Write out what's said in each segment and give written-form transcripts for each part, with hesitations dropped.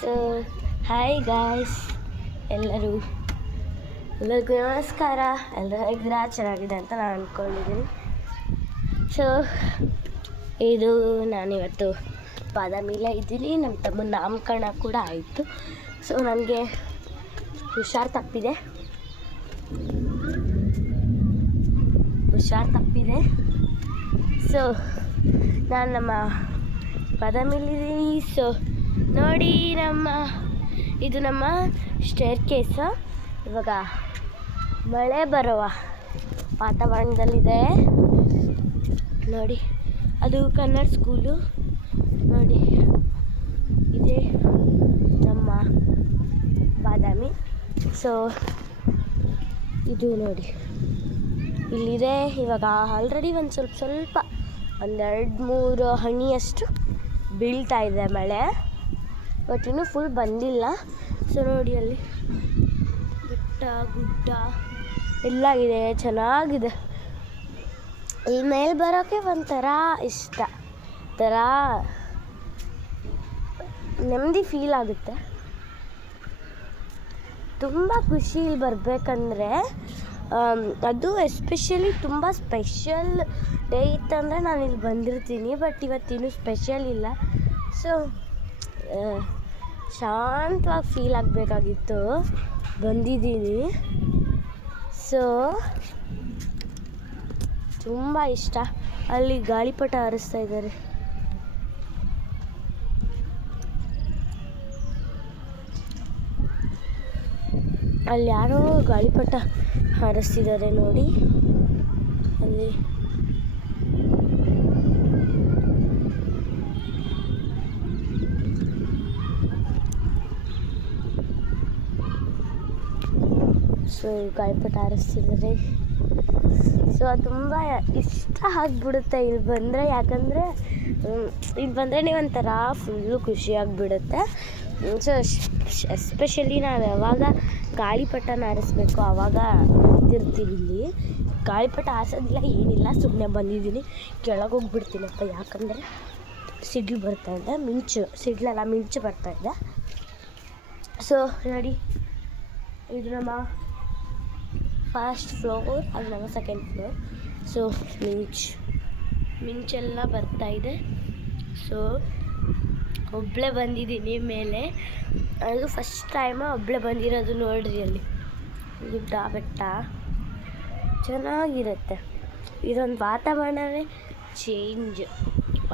So hi guys, ಎಲ್ಲರಿಗೂ ನಮಸ್ಕಾರ. ಎಲ್ಲರೂ ಹೇಗಿದ್ದೀರಾ? ಚೆನ್ನಾಗಿದೆ ಅಂತ ನಾನು ಅಂದ್ಕೊಂಡಿದ್ದೀನಿ. ಸೊ ಇದು ನಾನಿವತ್ತು ಬಾದಾಮಿಲೇ ಇದ್ದೀನಿ. ನಮ್ಮ ತಮ್ಮನ ನಾಮಕರಣ ಕೂಡ ಆಯಿತು. ಸೊ ನನಗೆ ಹುಷಾರು ತಪ್ಪಿದೆ. ಸೊ ನಾನು ನಮ್ಮ ಬಾದಾಮಿಲಿದ್ದೀನಿ. ಸೊ ನೋಡಿ, ಇದು ನಮ್ಮ ಸ್ಟೇರ್ ಕೇಸ್. ಇವಾಗ ಮಳೆ ಬರುವ ವಾತಾವರಣದಲ್ಲಿದೆ ನೋಡಿ. ಅದು ಕನ್ನಡ ಸ್ಕೂಲು ನೋಡಿ. ಇದೇ ನಮ್ಮ ಬಾದಾಮಿ. ಸೊ ಇದು ನೋಡಿ ಇಲ್ಲಿದೆ. ಇವಾಗ ಆಲ್ರೆಡಿ ಸ್ವಲ್ಪ 2-3 ಹನಿಯಷ್ಟು ಬೀಳ್ತಾ ಇದೆ ಮಳೆ, ಬಟ್ ಇನ್ನೂ ಫುಲ್ ಬಂದಿಲ್ಲ. ಸೊ ನೋಡಿ, ಅಲ್ಲಿ ಬೆಟ್ಟ ಗುಡ್ಡ ಎಲ್ಲ ಇದೆ, ಚೆನ್ನಾಗಿದೆ. ಇಲ್ಲಿ ಮೇಲೆ ಬರೋಕ್ಕೆ ಒಂಥರ ಇಷ್ಟ, ನೆಮ್ಮದಿ ಫೀಲ್ ಆಗುತ್ತೆ. ತುಂಬ ಖುಷಿ ಇಲ್ಲಿ ಬರಬೇಕಂದ್ರೆ. ಅದು ಎಸ್ಪೆಷಲಿ ತುಂಬ ಸ್ಪೆಷಲ್ ಡೇ ಇತ್ತಂದರೆ ನಾನು ಇಲ್ಲಿ ಬಂದಿರ್ತೀನಿ. ಬಟ್ ಇವತ್ತಿನ್ನೂ ಸ್ಪೆಷಲ್ ಇಲ್ಲ. ಸೊ ಶಾಂತವಾಗಿ ಫೀಲ್ ಆಗಬೇಕಾಗಿತ್ತು, ಬಂದಿದ್ದೀನಿ. ಸೊ ತುಂಬ ಇಷ್ಟ. ಅಲ್ಲಿ ಗಾಳಿಪಟ ಹಾರಿಸ್ತಾ ಇದ್ದಾರೆ. ಅಲ್ಲಿ ಯಾರೋ ಗಾಳಿಪಟ ಹಾರಿಸ್ತಿದ್ದಾರೆ ನೋಡಿ ಅಲ್ಲಿ. ಸೊ ಗಾಳಿಪಟ ಹಾರಿಸ್ತಿದ್ದಾರೆ. ಸೊ ಅದು ತುಂಬ ಇಷ್ಟ ಆಗಿಬಿಡುತ್ತೆ ಇಲ್ಲಿ ಬಂದರೆ. ಯಾಕಂದರೆ ಇಲ್ಲಿ ಬಂದ್ರೆ ಒಂಥರ ಫುಲ್ಲು ಖುಷಿಯಾಗಿಬಿಡುತ್ತೆ. ಸೊ ಎಸ್ಪೆಷಲಿ ನಾವು ಯಾವಾಗ ಗಾಳಿಪಟನ ಹಾರಿಸ್ಬೇಕು ಆವಾಗ ಇರ್ತೀವಿ ಇಲ್ಲಿ. ಗಾಳಿಪಟ ಹಾರಿಸೋದಿಲ್ಲ, ಏನಿಲ್ಲ, ಸುಮ್ಮನೆ ಬಂದಿದ್ದೀನಿ. ಕೆಳಗೆ ಹೋಗ್ಬಿಡ್ತೀನಪ್ಪ, ಯಾಕಂದರೆ ಸಿಡ್ಲು ಬರ್ತಾಯಿದೆ, ಮಿಂಚು ಬರ್ತಾಯಿದೆ. ಸೊ ನೋಡಿ, ಇದು ನಮ್ಮ ಫಸ್ಟ್ ಫ್ಲೋರ್, ಅದು ನಮ್ಮ ಸೆಕೆಂಡ್ ಫ್ಲೋರ್. ಸೊ ಮಿಂಚೆಲ್ಲ ಬರ್ತಾಯಿದೆ. ಸೊ ಒಬ್ಬಳೇ ಬಂದಿದ್ದೀನಿ ಮೇಲೆ. ಅದು ಫಸ್ಟ್ ಟೈಮ ಒಬ್ಬಳೇ ಬಂದಿರೋದು ನೋಡ್ರಿ. ಅಲ್ಲಿ ಗುಡ್ಡ ಬೆಟ್ಟ ಚೆನ್ನಾಗಿರುತ್ತೆ. ಇದೊಂದು ವಾತಾವರಣವೇ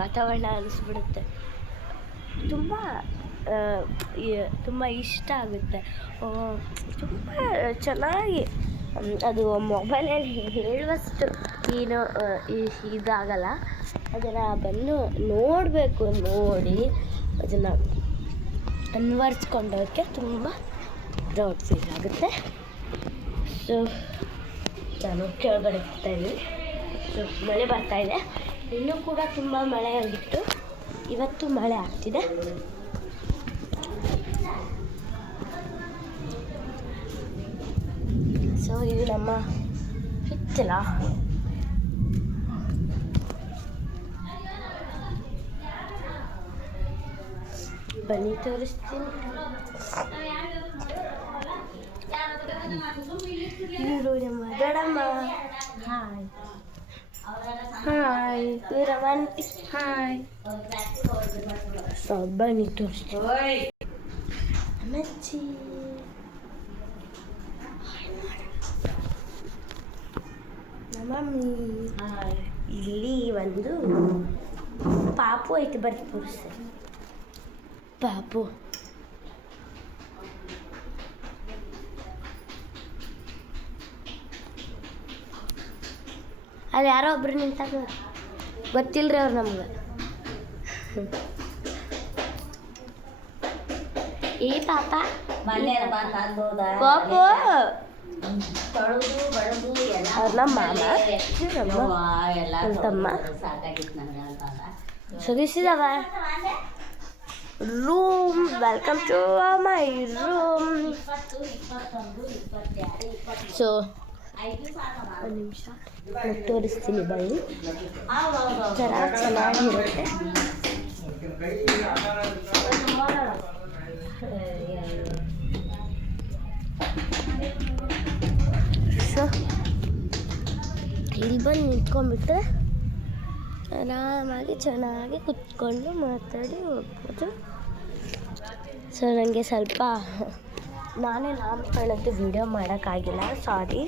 ವಾತಾವರಣ ಅನಿಸ್ಬಿಡುತ್ತೆ. ತುಂಬ ಇಷ್ಟ ಆಗುತ್ತೆ. ತುಂಬ ಚೆನ್ನಾಗಿ ಅದು ಮೊಬೈಲಲ್ಲಿ ಹೇಳುವಷ್ಟು ಏನೋ ಇದಾಗಲ್ಲ. ಅದನ್ನು ಬಂದು ನೋಡಬೇಕು, ನೋಡಿ ಅದನ್ನು ಅನ್ವರ್ಸ್ಕೊಂಡೋಕ್ಕೆ ತುಂಬ ಪ್ರೌಡ್ ಫೀಲ್ ಆಗುತ್ತೆ. ಸೊ ನಾನು ಕೆಳಗಡೆ ಹೋಗ್ತಾಯಿದ್ದೀನಿ. ಸೊ ಮಳೆ ಬರ್ತಾಯಿದೆ. ಇನ್ನೂ ಕೂಡ ತುಂಬ ಮಳೆ ಆಗಿತ್ತು, ಇವತ್ತು ಮಳೆ ಆಗ್ತಿದೆ. ಸೊ ಇದು ನಮ್ಮ ಹಿತ್ತಲ. ಬನ್ನಿ ತೋರಿಸ್ತೀನಿ. ಇವರು ನಮ್ಮ ದೊಡ್ಡಮ್ಮ. ಹಾಯ್. ಇವರಮ್ಮ ಆಂಟಿ. ಹಾಯ್. ಸೊ ಬನ್ನಿ ತೋರಿಸ್ತೀನಿ. ಅಮ್ಮಚ್ಚಿ ಮಮ್ಮಿ. ಇಲ್ಲಿ ಒಂದು ಪಾಪು ಐತೆ, ಬರ್ತಿ ತೋರಿಸ್ತೀನಿ. ಪಾಪು ಅಲ್ಲಿ ಯಾರೋ ಒಬ್ರು ನಿಂತಾಗ, ಗೊತ್ತಿಲ್ರಿ ಅವ್ರು ನಮ್ಗೆ. ಈ ಪಾಪ ಪಾಪು ಅವ್ರ ನಮ್ಮ ಮಾಮ, ನಮ್ಮ ತಮ್ಮ. So this is our room. Welcome to my room. So ಒಂದು ನಿಮಿಷ ತೋರಿಸ್ತೀನಿ ಬನ್ನಿ. ಚೆನ್ನಾಗಿರುತ್ತೆ. ಇಲ್ಲಿ ಬಂದು ನಿಂತ್ಕೊಂಡ್ಬಿಟ್ರೆ ಆರಾಮಾಗಿ ಚೆನ್ನಾಗಿ ಕುತ್ಕೊಂಡು ಮಾತಾಡಿ ಹೋಗ್ಬೋದು. ಸೊ ನನಗೆ ಸ್ವಲ್ಪ ನಾನೇ ನಾಮಕರಣದ್ದು ವೀಡಿಯೋ ಮಾಡೋಕ್ಕಾಗಿಲ್ಲ, ಸಾರಿ.